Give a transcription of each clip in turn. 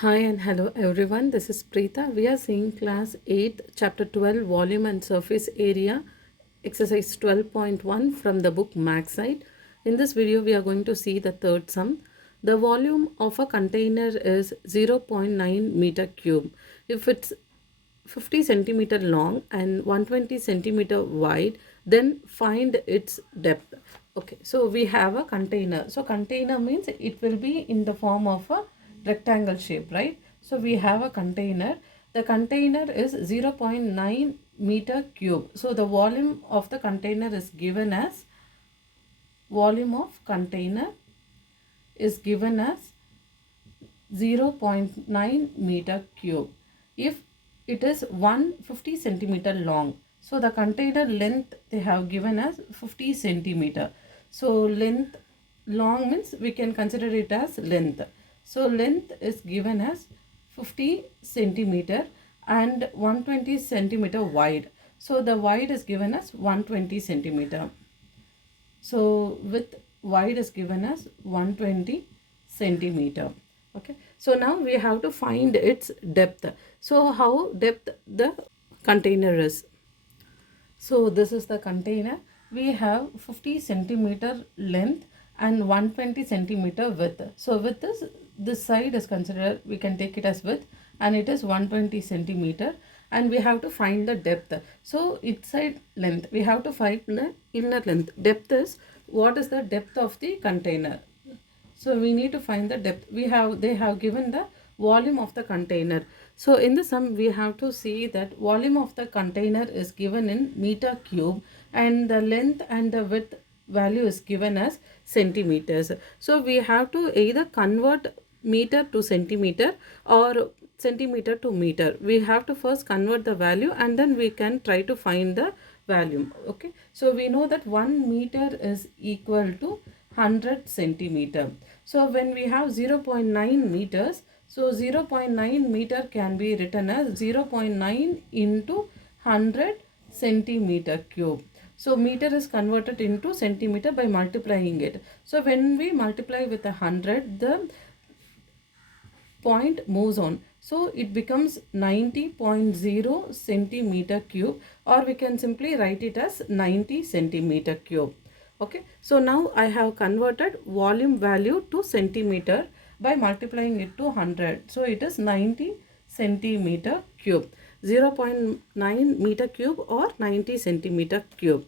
Hi and hello everyone. This is Preeta. We are seeing class 8, chapter 12, volume and surface area, exercise 12.1 from the book Mathsight. In this video, we are going to see the third sum. The volume of a container is 0.9 meter cube. If it's 50 centimeter long and 120 centimeter wide, then find its depth. Okay, so we have a container. So container means it will be in the form of a rectangle shape, right? So we have a container. The container is 0.9 meter cube. So the volume of the container is given as volume of container is given as 0.9 meter cube. If it is 150 centimeter long, so the container length they have given as 50 centimeter. So length long means we can consider it as length. So length is given as 50 centimeter and 120 centimeter wide. So the wide is given as 120 centimeter. So width wide is given as 120 centimeter. Okay, so now we have to find its depth. So how depth the container is? So this is the container. We have 50 centimeter length and 120 centimeter width. So width is this side is considered, we can take it as width, and it is 120 centimeter, and we have to find the depth. So inside length we have to find the inner length. Depth is what is the depth of the container. So we need to find the depth. They have given the volume of the container. So in the sum we have to see that volume of the container is given in meter cube and the length and the width value is given as centimeters. So we have to either convert meter to centimeter or centimeter to meter. We have to first convert the value and then we can try to find the volume. Okay, so we know that 1 meter is equal to 100 centimeter. So when we have 0.9 meters, so 0.9 meter can be written as 0.9 into 100 centimeter cube. So meter is converted into centimeter by multiplying it. So when we multiply with 100, the point moves on. So it becomes 90.0 centimeter cube, or we can simply write it as 90 centimeter cube. Okay, so now I have converted volume value to centimeter by multiplying it to 100. So it is 90 centimeter cube. 0.9 meter cube or 90 centimeter cube.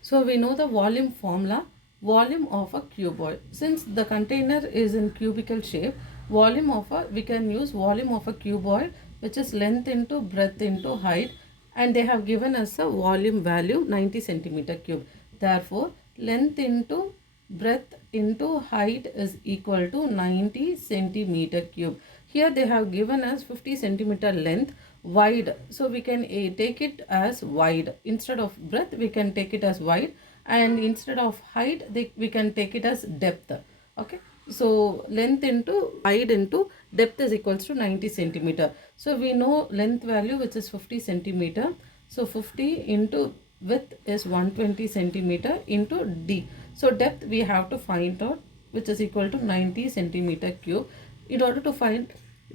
So we know the volume formula, volume of a cuboid. Since the container is in cubical shape, we can use volume of a cuboid, which is length into breadth into height, and they have given us a volume value 90 centimeter cube. Therefore, length into breadth into height is equal to 90 centimeter cube. Here they have given us 50 centimeter length, wide, so we can take it as wide. Instead of breadth we can take it as wide, and instead of height we can take it as depth. Okay, so length into height into depth is equals to 90 centimeter. So we know length value, which is 50 centimeter. So 50 into width is 120 centimeter into d. So depth we have to find out, which is equal to 90 centimeter cube. In order to find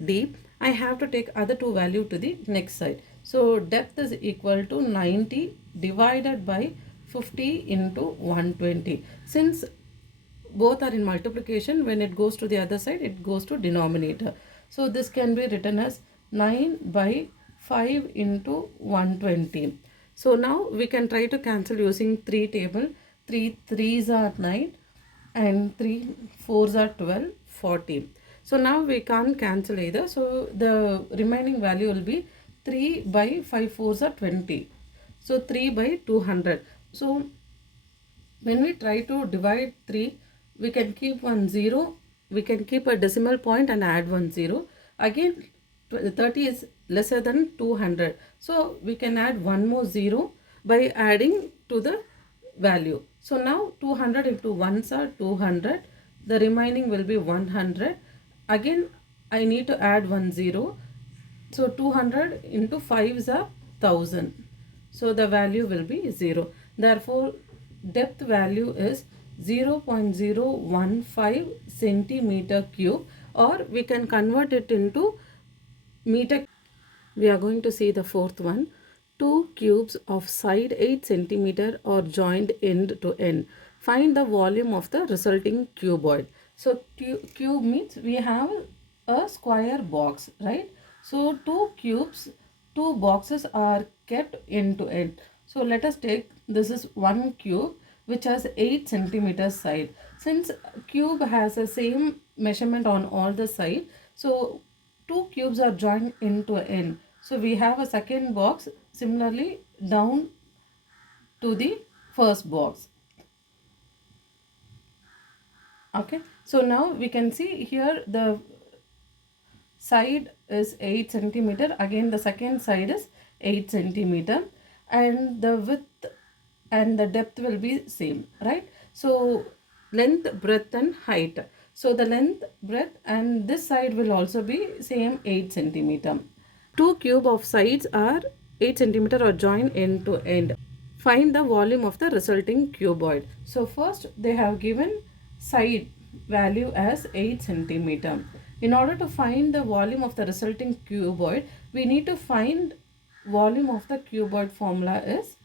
d, I have to take other two value to the next side. So depth is equal to 90 divided by 50 into 120. Since both are in multiplication, when it goes to the other side, it goes to denominator. So this can be written as 9 by 5 into 120. So now we can try to cancel using 3 table. 3 3s are 9 and 3 4s are 12, 40. So now we can't cancel either. So the remaining value will be 3 by 5 4s are 20. So 3 by 200. So when we try to divide 3, we can keep 1 0. We can keep a decimal point and add 1 0. Again, 30 is lesser than 200. So we can add one more 0 by adding to the value. So now 200 into 1s are 200. The remaining will be 100. Again, I need to add 1 0. So 200 into 5s are 1000. So the value will be 0. Therefore, depth value is 0.015 centimeter cube, or we can convert it into meter. We are going to see the fourth one. Two cubes of side 8 centimeter are joined end to end. Find the volume of the resulting cuboid. So cube means we have a square box, right? So two cubes, two boxes are kept end to end. So let us take, this is one cube which has 8 centimeters side. Since cube has the same measurement on all the side, so two cubes are joined end to end. So we have a second box similarly down to the first box. Okay, so now we can see here the side is 8 centimeter. Again the second side is 8 centimeter, and the width and the depth will be same, right? So length, breadth and height. So the length, breadth and this side will also be same 8 centimeter. Two cube of sides are 8 centimeter or joined end to end. Find the volume of the resulting cuboid. So first they have given side value as 8 centimeter. In order to find the volume of the resulting cuboid, we need to find volume of the cuboid formula is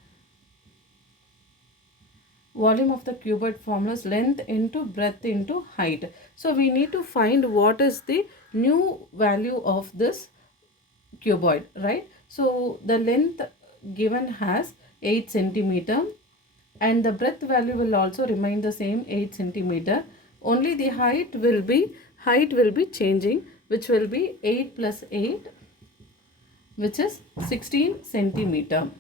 length into breadth into height. So we need to find what is the new value of this cuboid, right? So the length given has 8 centimeter and the breadth value will also remain the same 8 centimeter. Only the height will be changing, which will be 8 plus 8, which is 16 centimeter.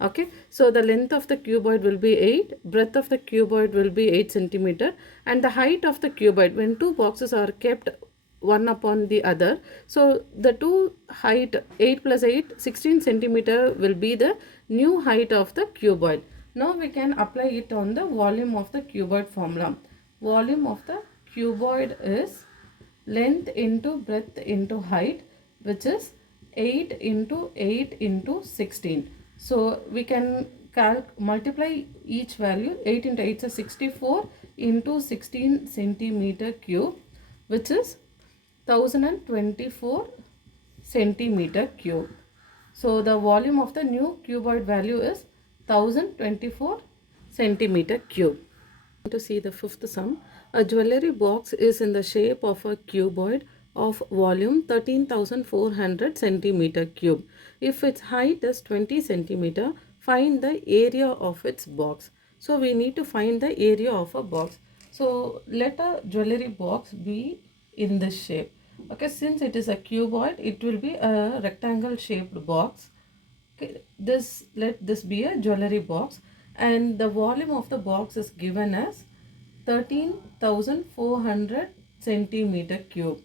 Okay, so the length of the cuboid will be 8, breadth of the cuboid will be 8 centimeter, and the height of the cuboid, when two boxes are kept one upon the other, so the two height 8 plus 8, 16 centimeter will be the new height of the cuboid. Now we can apply it on the volume of the cuboid formula. Volume of the cuboid is length into breadth into height, which is 8 into 8 into 16. So we can multiply each value. 8 into 8 is 64 into 16 centimeter cube, which is 1024 centimeter cube. So the volume of the new cuboid value is 1024 centimeter cube. To see the fifth sum, a jewelry box is in the shape of a cuboid of volume 13,400 centimeter cube. If its height is 20 centimeter, find the area of its box. So we need to find the area of a box. So let a jewelry box be in this shape. Okay, since it is a cuboid, it will be a rectangle shaped box. Okay, let this be a jewelry box, and the volume of the box is given as 13,400 centimeter cube.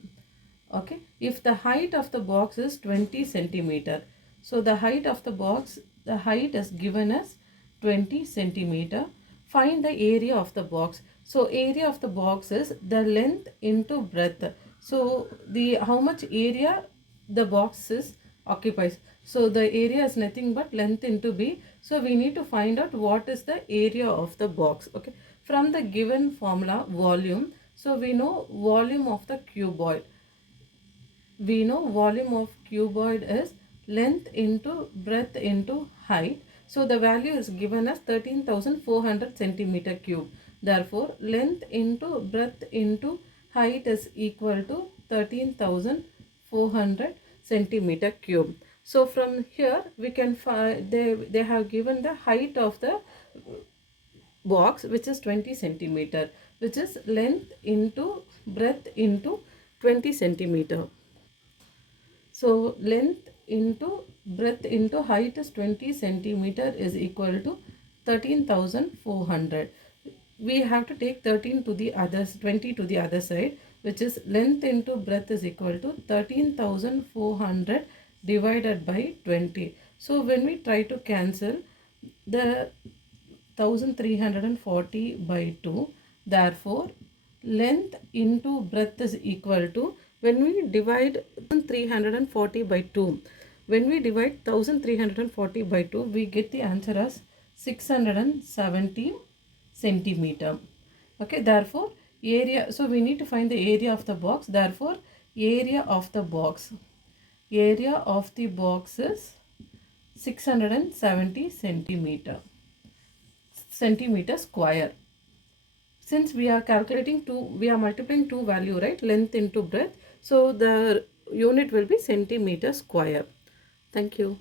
Okay, if the height of the box is 20 centimeter, so the height of the box, the height is given as 20 centimeter. Find the area of the box. So area of the box is the length into breadth. So the how much area the box is occupies. So the area is nothing but length into b. So we need to find out what is the area of the box. Okay, from the given formula volume, so we know volume of the cuboid. We know volume of cuboid is length into breadth into height. So the value is given as 13,400 centimeter cube. Therefore, length into breadth into height is equal to 13,400 centimeter cube. So from here we can find they have given the height of the box, which is 20 centimeter, which is length into breadth into 20 centimeter. So length into breadth into height is 20 centimeter is equal to 13,400. We have to take 13 to the other, 20 to the other side, which is length into breadth is equal to 13,400 divided by 20. So when we try to cancel the 1340 by 2, therefore length into breadth is equal to, when we divide 1340 by 2, when we divide 1340 by 2, we get the answer as 617 centimeter. Okay, therefore area, so we need to find the area of the box. Therefore, area of the box is 670 centimeter square. Since we are calculating we are multiplying two value, right, length into breadth, so the unit will be centimeter square. Thank you.